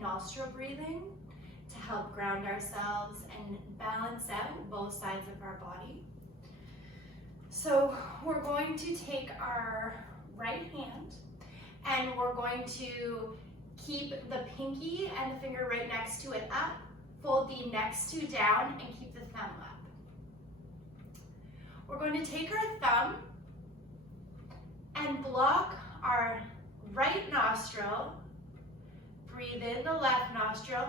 nostril breathing to help ground ourselves and balance out both sides of our body. So we're going to take our right hand and we're going to keep the pinky and the finger right next to it up, fold the next two down, and keep the thumb up. We're going to take our thumb and block our right nostril. Breathe in the left nostril.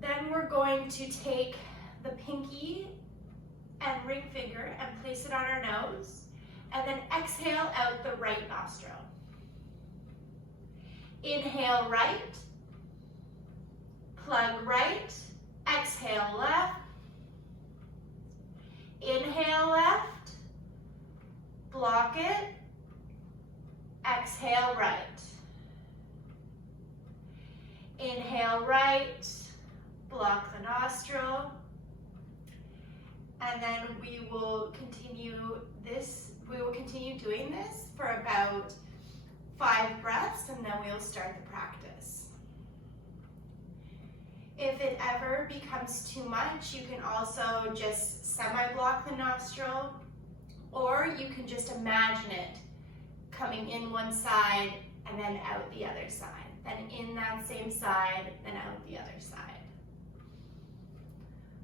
Then we're going to take the pinky and ring finger and place it on our nose, and then exhale out the right nostril. Inhale right, plug right, exhale left, inhale left, block it, exhale right. Inhale right, block the nostril, and then we will continue doing this for about 5 breaths, and then we'll start the practice. If it ever becomes too much, you can also just semi-block the nostril, or you can just imagine it coming in one side and then out the other side, then in that same side, then out the other side.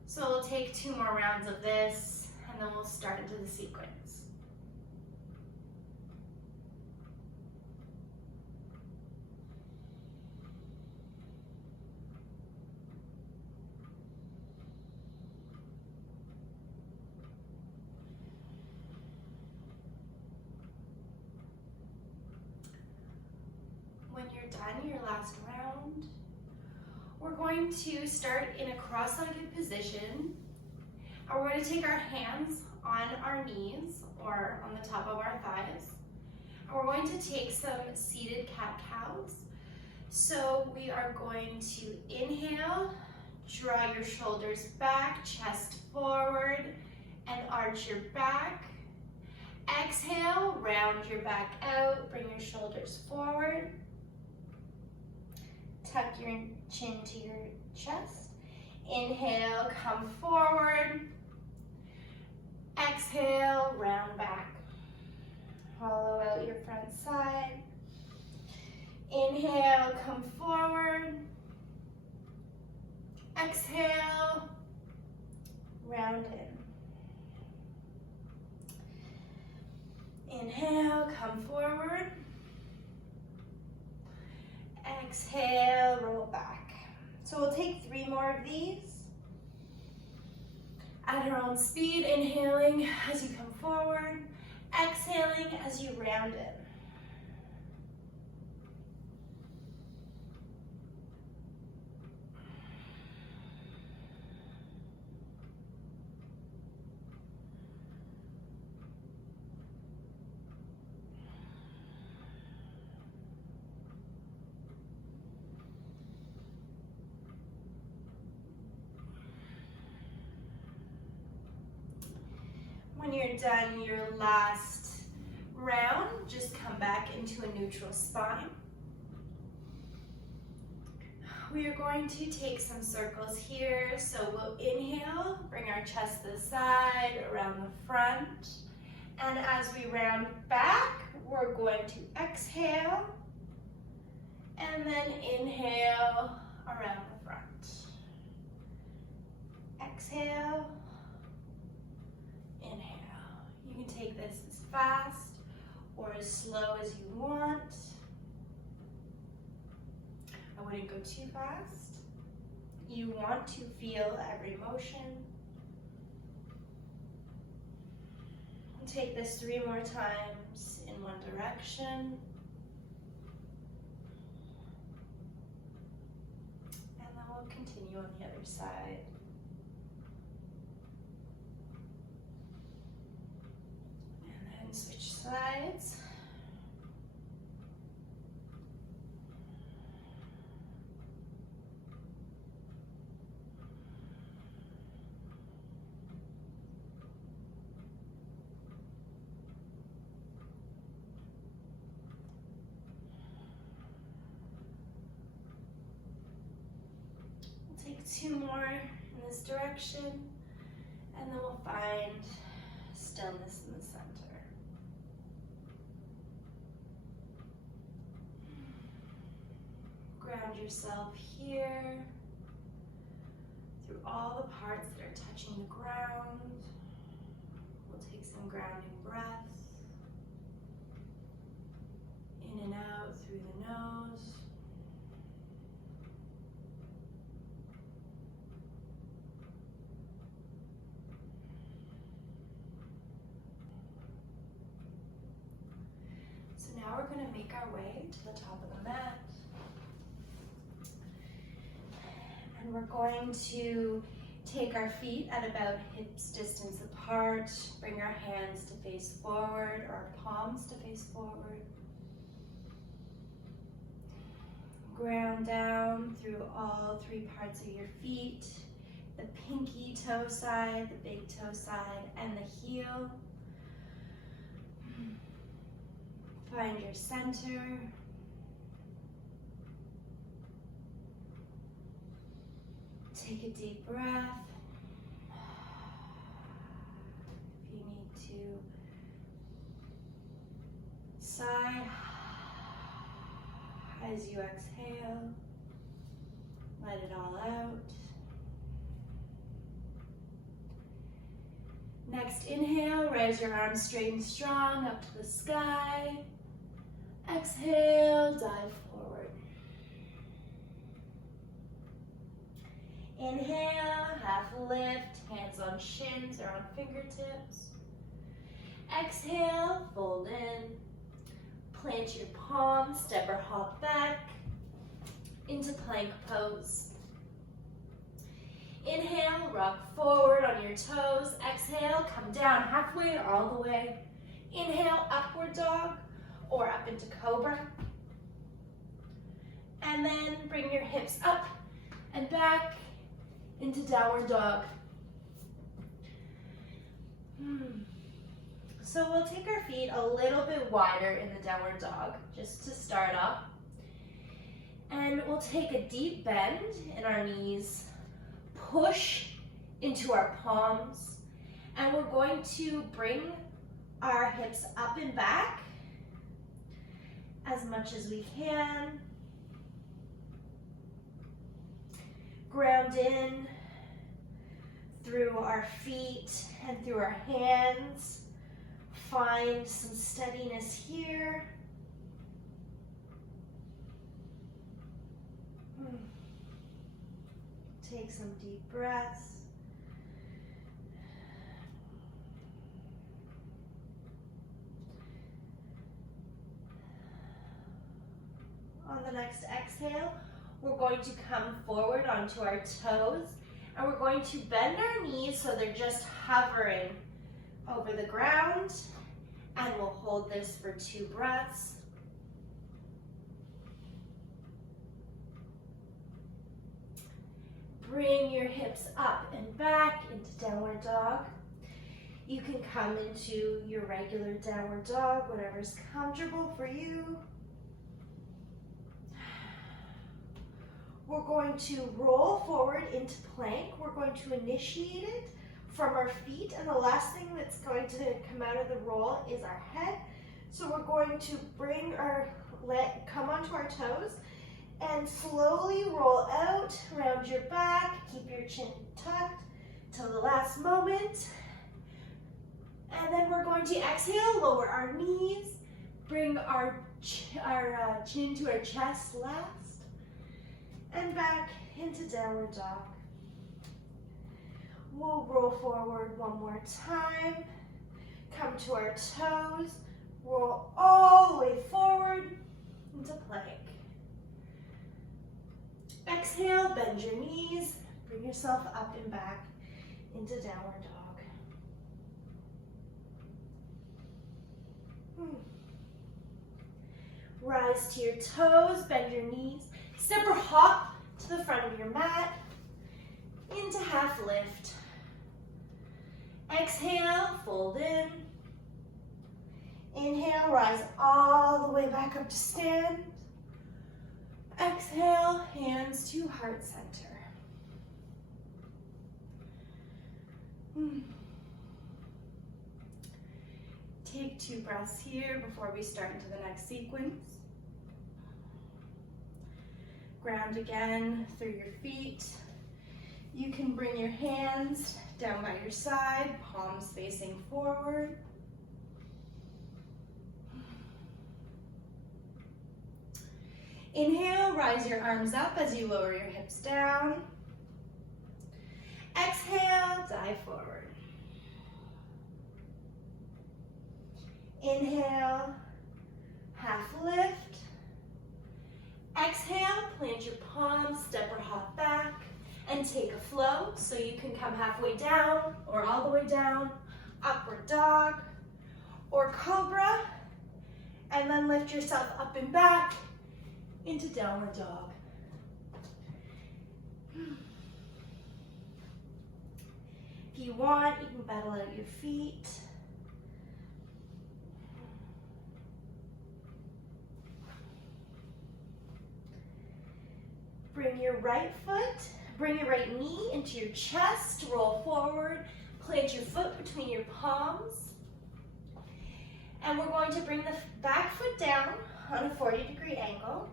So we'll take 2 more rounds of this, and then we'll start into the sequence. When you're done your last round, we're going to start in a cross-legged position, and we're going to take our hands on our knees or on the top of our thighs, and we're going to take some seated cat-cows. So we are going to inhale, draw your shoulders back, chest forward, and arch your back. Exhale, round your back out, bring your shoulders forward. Tuck your chin to your chest. Inhale, come forward. Exhale, round back. Hollow out your front side. Inhale, come forward. Exhale, round in. Inhale, come forward. Exhale, roll back. So we'll take 3 more of these. At your own speed, inhaling as you come forward, exhaling as you round in. When you're done your last round, just come back into a neutral spine. We are going to take some circles here. So we'll inhale, bring our chest to the side, around the front. And as we round back, we're going to exhale and then inhale around the front. Exhale. Inhale. You can take this as fast or as slow as you want. I wouldn't go too fast. You want to feel every motion. Take this 3 more times in one direction. And then we'll continue on the other side. Switch sides. 2 more in this direction, and then we'll find stillness in the center. Ground yourself here through all the parts that are touching the ground. We'll take some grounding breaths in and out through the nose. So now we're going to make our way to the top of the mat. And we're going to take our feet at about hips distance apart, bring our hands to face forward, or our palms to face forward. Ground down through all 3 parts of your feet, the pinky toe side, the big toe side, and the heel. Find your center. Take a deep breath. If you need to sigh as you exhale, let it all out. Next inhale, raise your arms straight and strong up to the sky. Exhale, dive forward. Inhale, half lift, hands on shins or on fingertips. Exhale, fold in. Plant your palms, step or hop back into plank pose. Inhale, rock forward on your toes. Exhale, come down halfway or all the way. Inhale, upward dog or up into cobra. And then bring your hips up and back into downward dog. So we'll take our feet a little bit wider in the downward dog, just to start off. And we'll take a deep bend in our knees, push into our palms, and we're going to bring our hips up and back as much as we can. Ground in through our feet and through our hands. Find some steadiness here. Take some deep breaths. On the next exhale, we're going to come forward onto our toes, and we're going to bend our knees so they're just hovering over the ground, and we'll hold this for 2 breaths. Bring your hips up and back into downward dog. You can come into your regular downward dog, whatever's comfortable for you. We're going to roll forward into plank. We're going to initiate it from our feet, and the last thing that's going to come out of the roll is our head. So we're going to bring our leg, come onto our toes, and slowly roll out, round your back, keep your chin tucked till the last moment. And then we're going to exhale, lower our knees, bring our chin to our chest last, and back into downward dog. We'll roll forward one more time, come to our toes, roll all the way forward into plank. Exhale, bend your knees, bring yourself up and back into downward dog. Rise to your toes, bend your knees, step or hop to the front of your mat, into half lift. Exhale, fold in. Inhale, rise all the way back up to stand. Exhale, hands to heart center. Take 2 breaths here before we start into the next sequence. Ground again through your feet. You can bring your hands down by your side, palms facing forward. Inhale, rise your arms up as you lower your hips down. Exhale, dive forward. Inhale, half lift. Exhale, plant your palms, step or hop back, and take a flow. So you can come halfway down or all the way down, upward dog or cobra, and then lift yourself up and back into downward dog. If you want, you can pedal out your feet. Bring your right knee into your chest, roll forward, plant your foot between your palms. And we're going to bring the back foot down on a 40-degree angle.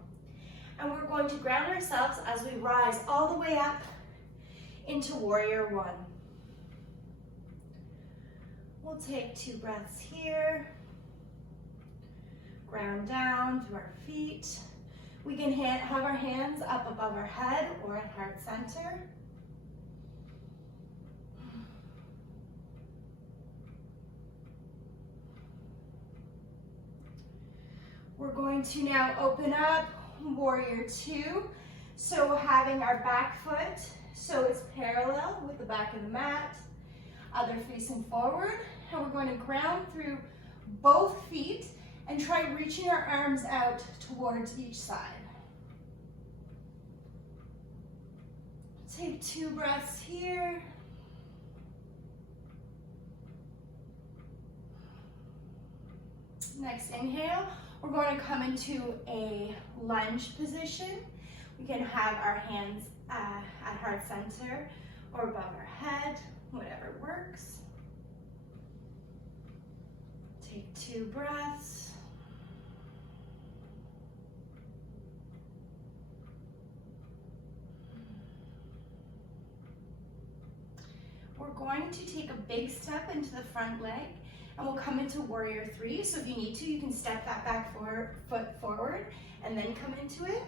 And we're going to ground ourselves as we rise all the way up into warrior 1. We'll take 2 breaths here. Ground down through our feet. We can have our hands up above our head or at heart center. We're going to now open up warrior 2. So having our back foot, so it's parallel with the back of the mat, other facing forward, and we're going to ground through both feet and try reaching our arms out towards each side. Take 2 breaths here. Next inhale, we're going to come into a lunge position. We can have our hands at heart center or above our head, whatever works. Take 2 breaths. We're going to take a big step into the front leg and we'll come into warrior 3. So if you need to, you can step that foot forward and then come into it.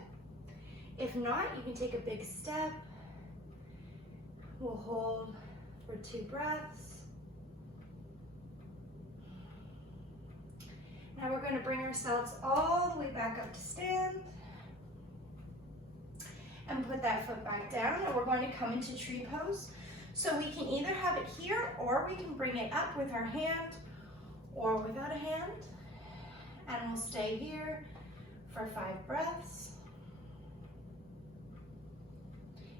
If not, you can take a big step. We'll hold for 2 breaths. Now we're going to bring ourselves all the way back up to stand and put that foot back down, and we're going to come into tree pose. So we can either have it here or we can bring it up with our hand or without a hand, and we'll stay here for 5 breaths.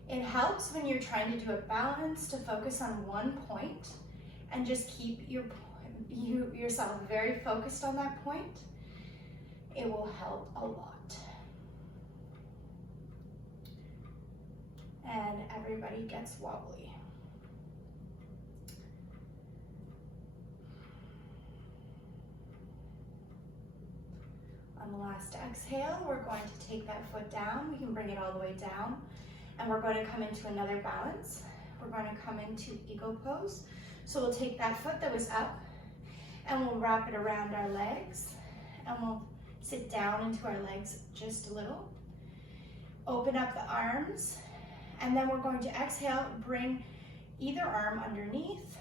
It helps when you're trying to do a balance to focus on one point and just keep yourself very focused on that point. It will help a lot. And everybody gets wobbly. On the last exhale, we're going to take that foot down. We can bring it all the way down. And we're going to come into another balance. We're going to come into eagle pose. So we'll take that foot that was up and we'll wrap it around our legs and we'll sit down into our legs just a little. Open up the arms, and then we're going to exhale, bring either arm underneath.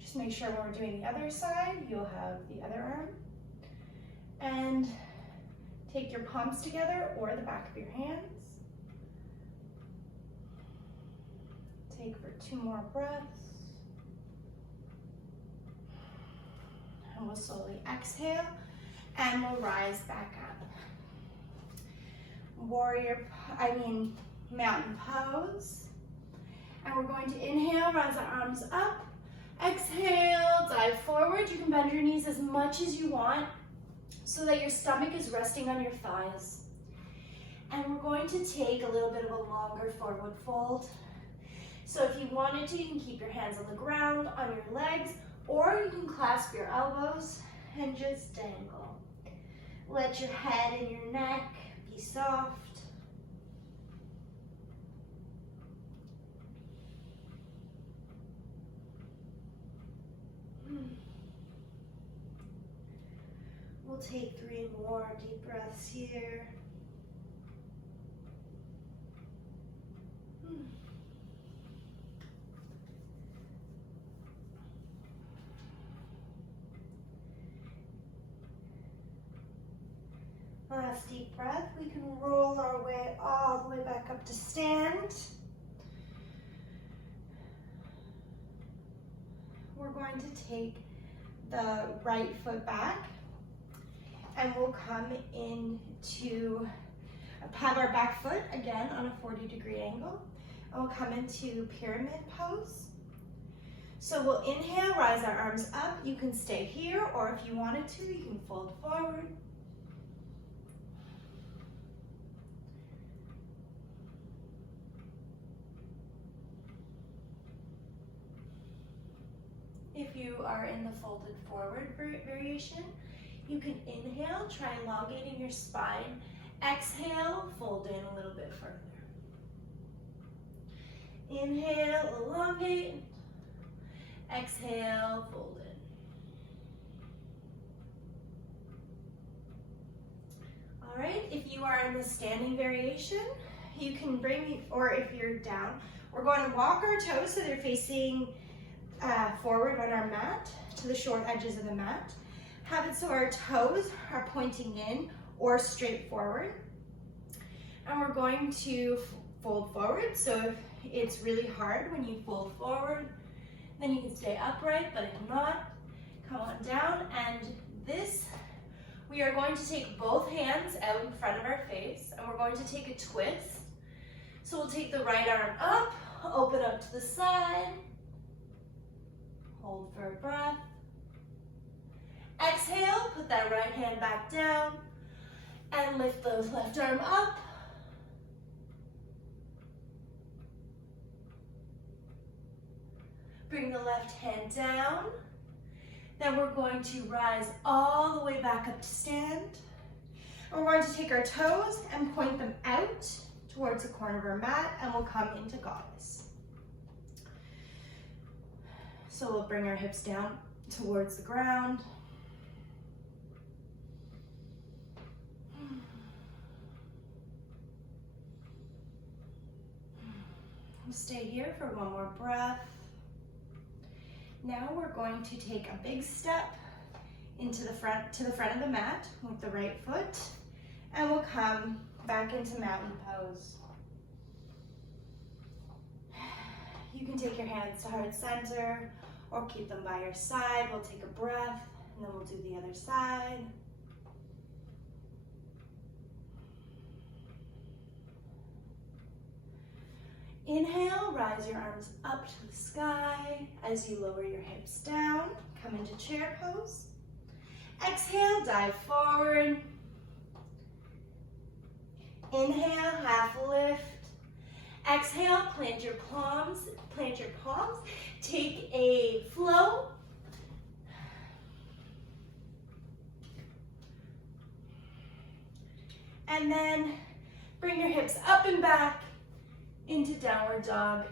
Just make sure when we're doing the other side, you'll have the other arm. And take your palms together or the back of your hands. Take for 2 more breaths. And we'll slowly exhale and we'll rise back up. Mountain pose. And we're going to inhale, rise our arms up. Exhale, dive forward. You can bend your knees as much as you want so that your stomach is resting on your thighs. And we're going to take a little bit of a longer forward fold. So if you wanted to, you can keep your hands on the ground, on your legs, or you can clasp your elbows and just dangle. Let your head and your neck be soft. We'll take 3 more deep breaths here. Last deep breath. We can roll our way all the way back up to stand. We're going to take the right foot back and we'll come into, have our back foot again on a 40-degree angle, and we'll come into pyramid pose. So we'll inhale, rise our arms up. You can stay here, or if you wanted to, you can fold forward. If you are in the folded forward variation, you can inhale, try elongating your spine. Exhale, fold in a little bit further. Inhale, elongate. Exhale, fold in. All right, if you are in the standing variation, you can bring, or if you're down, we're going to walk our toes so they're facing forward on our mat, to the short edges of the mat. Have it so our toes are pointing in or straight forward. And we're going to fold forward. So if it's really hard when you fold forward, then you can stay upright, but if not, come on down. And this, we are going to take both hands out in front of our face, and we're going to take a twist. So we'll take the right arm up, open up to the side, hold for a breath. Exhale, put that right hand back down and lift the left arm up. Bring the left hand down. Then we're going to rise all the way back up to stand. And we're going to take our toes and point them out towards the corner of our mat, and we'll come into goddess. So we'll bring our hips down towards the ground. We'll stay here for one more breath. Now we're going to take a big step into the front, to the front of the mat with the right foot, and we'll come back into mountain pose. You can take your hands to heart center or keep them by your side. We'll take a breath and then we'll do the other side. Inhale, rise your arms up to the sky as you lower your hips down. Come into chair pose. Exhale, dive forward. Inhale, half lift. Exhale, plant your palms. Take a flow. And then bring your hips up and back into downward dog.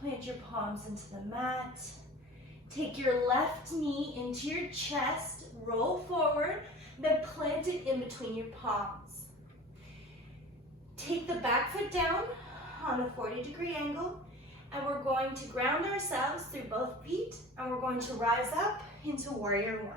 Plant your palms into the mat. Take your left knee into your chest, roll forward, then plant it in between your palms. Take the back foot down on a 40-degree angle, and we're going to ground ourselves through both feet, and we're going to rise up into warrior one.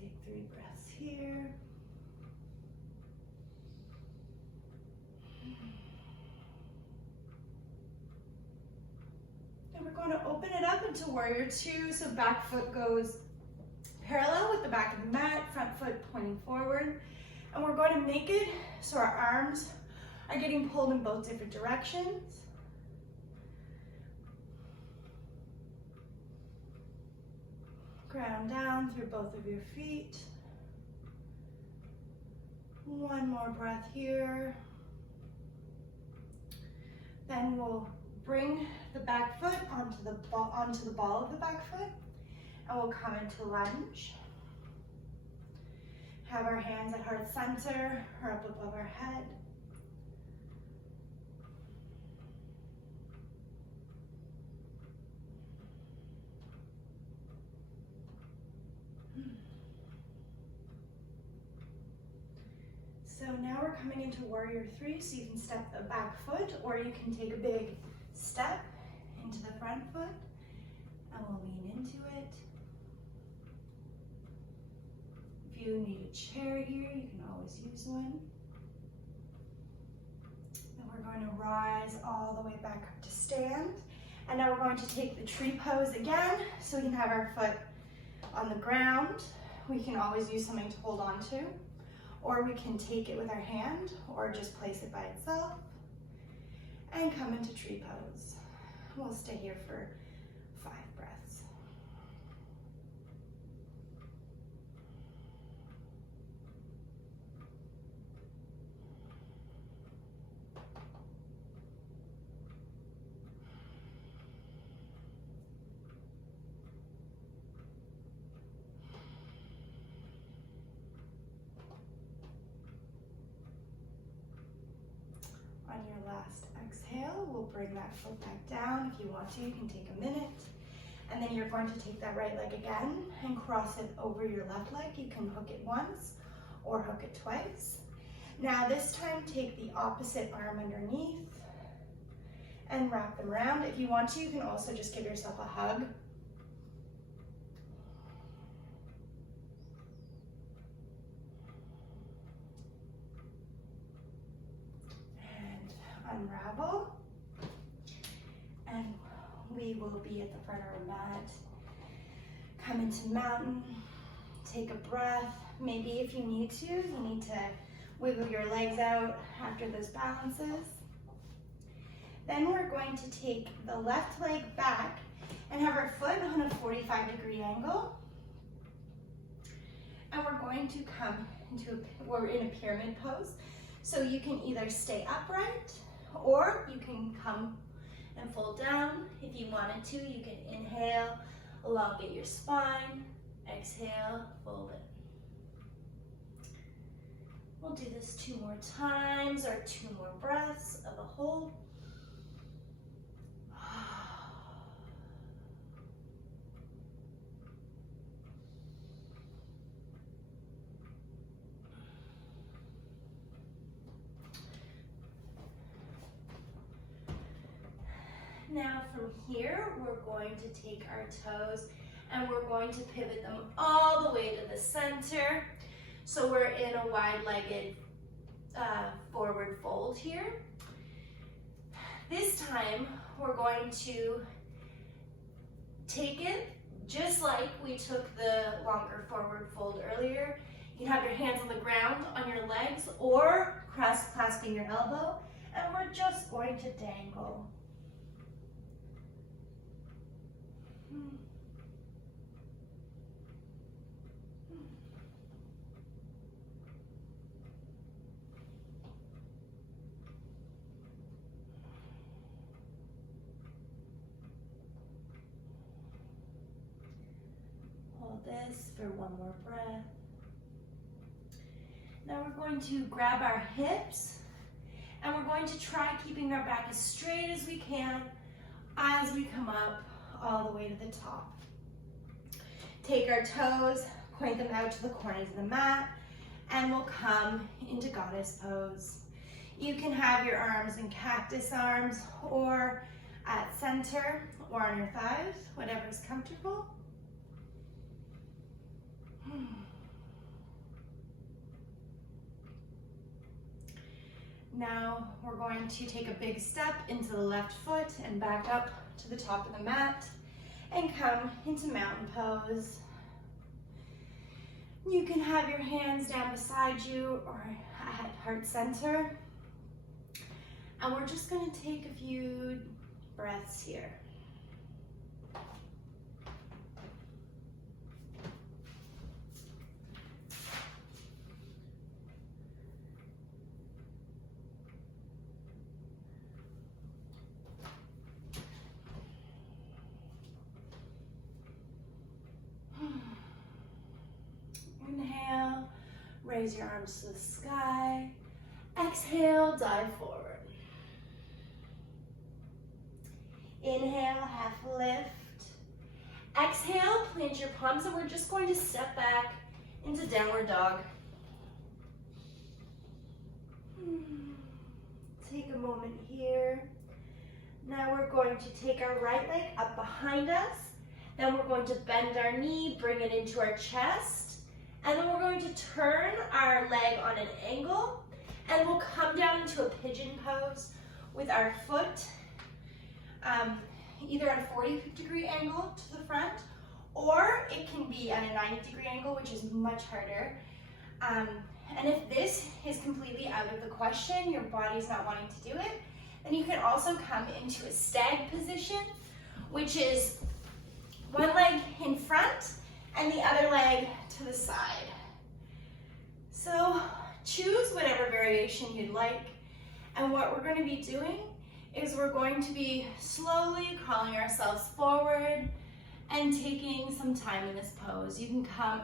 Take 3 breaths here. And we're going to open it up into warrior two, so back foot goes parallel with the back of the mat, front foot pointing forward. And we're going to make it so our arms are getting pulled in both different directions. Ground down through both of your feet. One more breath here. Then we'll bring the back foot onto the ball of the back foot, and we'll come into lunge. Have our hands at heart center or up above our head. So now we're coming into warrior three, so you can step the back foot or you can take a big step into the front foot, and we'll lean into it. If you need a chair here, you can always use one. And we're going to rise all the way back up to stand. And now we're going to take the tree pose again, so we can have our foot on the ground. We can always use something to hold on to, or we can take it with our hand, or just place it by itself, and come into tree pose. We'll stay here for 5 breaths. On your last exhale, we'll bring that foot back down. If you want to, you can take a minute. And then you're going to take that right leg again and cross it over your left leg. You can hook it once or hook it twice. Now this time, take the opposite arm underneath and wrap them around. If you want to, you can also just give yourself a hug. Unravel, and we will be at the front of our mat. Come into mountain, take a breath. Maybe if you need to wiggle your legs out after those balances. Then we're going to take the left leg back and have our foot on a 45-degree angle. And we're going to come we're in a pyramid pose. So you can either stay upright, or you can come and fold down. If you wanted to, you can inhale, elongate your spine, exhale, fold it. We'll do this 2 more times, or 2 more breaths of a hold. Now from here, we're going to take our toes and we're going to pivot them all the way to the center. So we're in a wide-legged forward fold here. This time, we're going to take it just like we took the longer forward fold earlier. You can have your hands on the ground on your legs or clasping your elbow, and we're just going to dangle. Hold this for 1 more breath. Now we're going to grab our hips and we're going to try keeping our back as straight as we can as we come up all the way to the top. Take our toes, point them out to the corners of the mat, and we'll come into goddess pose. You can have your arms in cactus arms or at center or on your thighs, whatever's comfortable. Now we're going to take a big step into the left foot and back up to the top of the mat and come into mountain pose. You can have your hands down beside you or at heart center. And we're just going to take a few breaths here. raise your arms to the sky. Exhale, dive forward. Inhale, half lift. Exhale, plant your palms, and we're just going to step back into downward dog. Take a moment here. Now we're going to take our right leg up behind us. Then we're going to bend our knee, bring it into our chest. And then we're going to turn our leg on an angle. And we'll come down into a pigeon pose with our foot either at a 40-degree angle to the front, or it can be at a 90-degree angle, which is much harder. And if this is completely out of the question, your body's not wanting to do it, then you can also come into a stag position, which is one leg in front and the other leg to the side. So choose whatever variation you'd like. And what we're going to be doing is we're going to be slowly crawling ourselves forward and taking some time in this pose. You can come,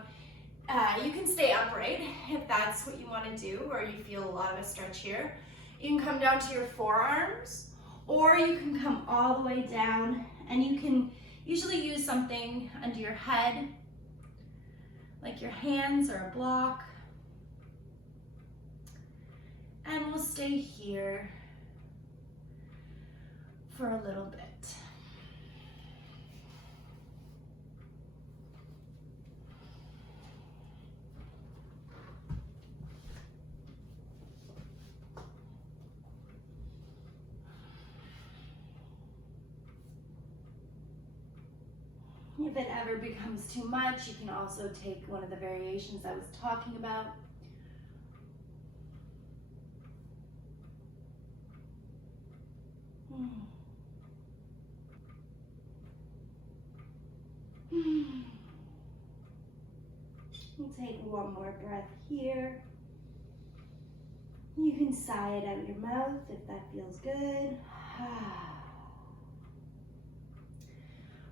you can stay upright if that's what you want to do, or you feel a lot of a stretch here. You can come down to your forearms, or you can come all the way down, and you can usually use something under your head, like your hands or a block. And we'll stay here for a little bit. If it ever becomes too much, you can also take one of the variations I was talking about. We'll take one more breath here. You can sigh it out your mouth if that feels good.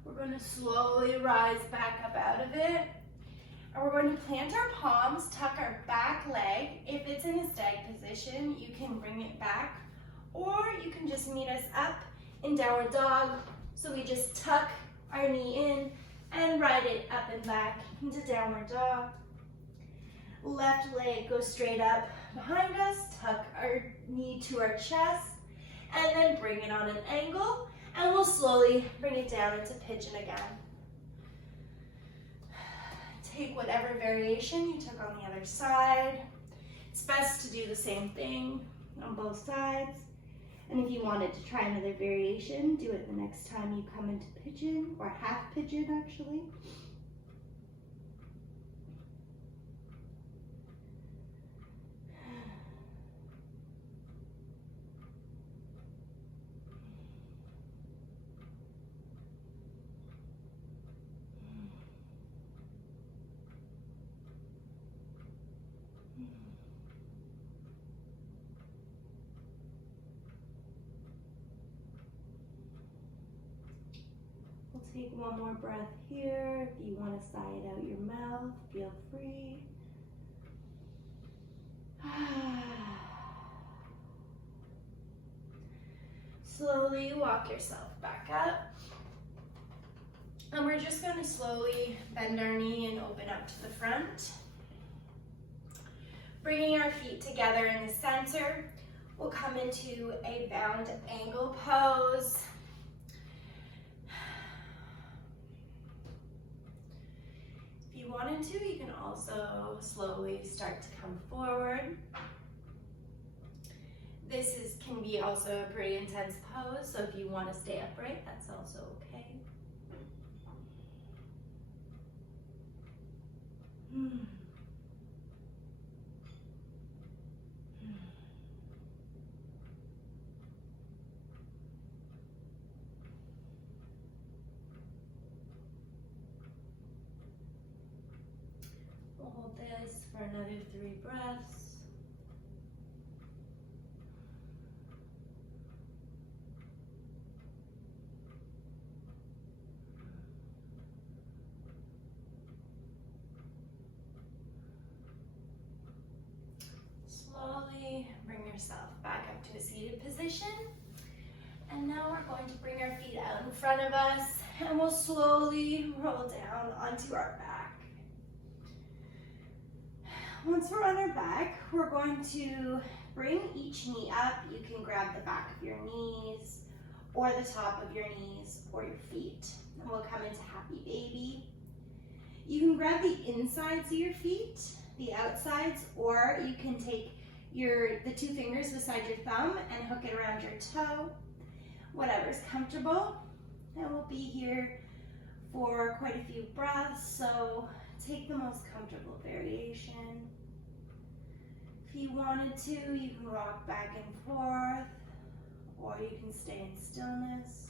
We're going to slowly rise back up out of it. And we're going to plant our palms, tuck our back leg. If it's in a stag position, you can bring it back, or you can just meet us up in downward dog. So we just tuck our knee in and ride it up and back into downward dog. Left leg goes straight up behind us, tuck our knee to our chest, and then bring it on an angle, and we'll slowly bring it down into pigeon again. Take whatever variation you took on the other side. It's best to do the same thing on both sides. And if you wanted to try another variation, do it the next time you come into pigeon, or half pigeon actually. Take one more breath here. If you want to sigh it out your mouth, feel free. Slowly walk yourself back up. And we're just going to slowly bend our knee and open up to the front. Bringing our feet together in the center, we'll come into a bound angle pose. If you wanted to, you can also slowly start to come forward. This can be also a pretty intense pose, so if you want to stay upright, that's also okay. We'll hold this for another 3 breaths. in front of us, and we'll slowly roll down onto our back. Once we're on our back, we're going to bring each knee up. You can grab the back of your knees or the top of your knees or your feet, and we'll come into happy baby. You can grab the insides of your feet, the outsides, or you can take the 2 fingers beside your thumb and hook it around your toe, whatever's comfortable. And we'll be here for quite a few breaths, so take the most comfortable variation. If you wanted to, you can rock back and forth, or you can stay in stillness.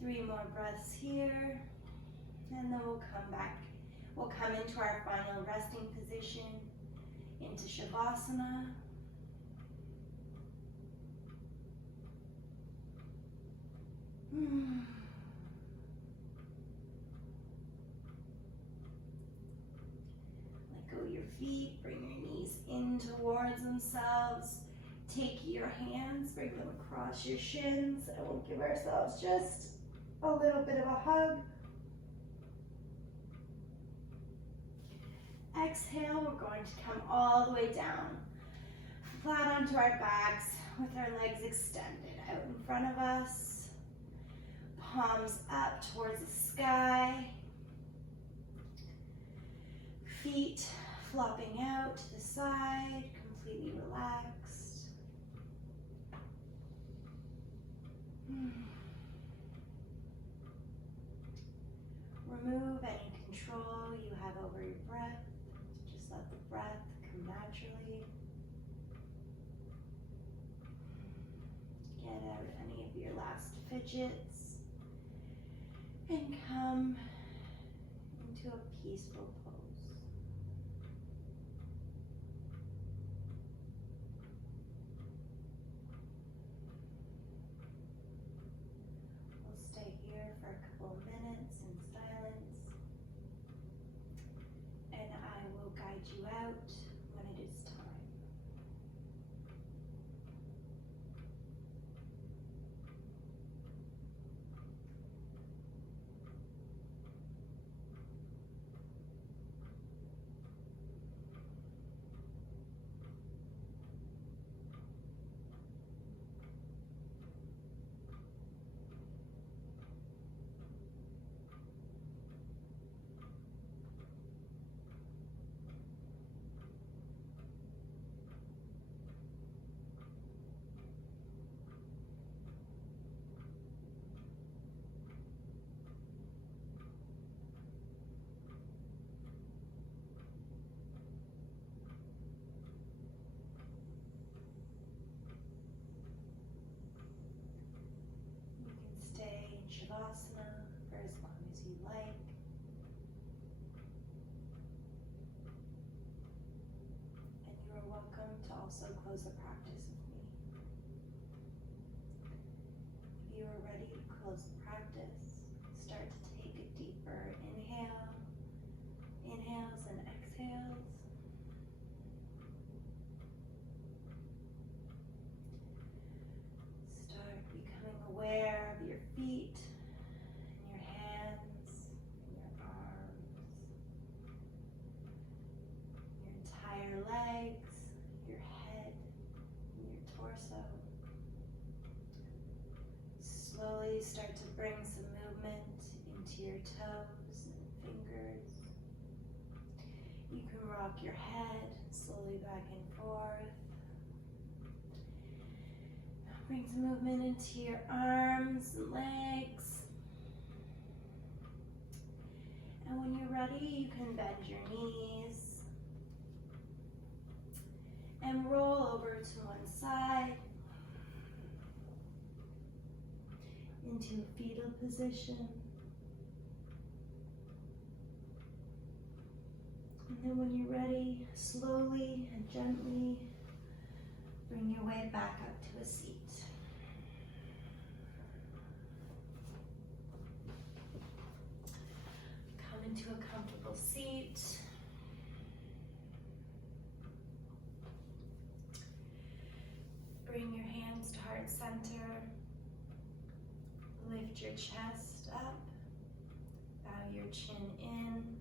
Three more breaths here, and then we'll come back. We'll come into our final resting position, into Shavasana. Let go of your feet, bring your knees in towards themselves. Take your hands, bring them across your shins, and we'll give ourselves just a little bit of a hug. Exhale, we're going to come all the way down, flat onto our backs with our legs extended out in front of us, palms up towards the sky, feet flopping out to the side, completely relaxed. Remove any control you have over your breath. Just let the breath come naturally. Get out any of your last fidgets and come into a peaceful pose. We'll stay here for a couple of minutes in silence, and I will guide you out when it is time. Stay in Shavasana for as long as you like. And you are welcome to also close the practice with me. If you are ready to close the practice, start to take a deeper inhales and exhales. Start becoming aware of your feet, and your hands, and your arms, your entire legs, your head, and your torso. Slowly start to bring some movement into your toes and fingers. You can rock your head slowly back and forth. Bring some movement into your arms and legs. And when you're ready, you can bend your knees and roll over to one side into a fetal position. And then when you're ready, slowly and gently bring your way back up to a seat. Come into a comfortable seat. Bring your hands to heart center. Lift your chest up. Bow your chin in.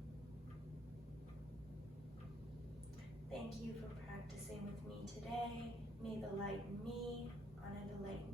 Thank you for practicing with me today. May the light in me honor the light in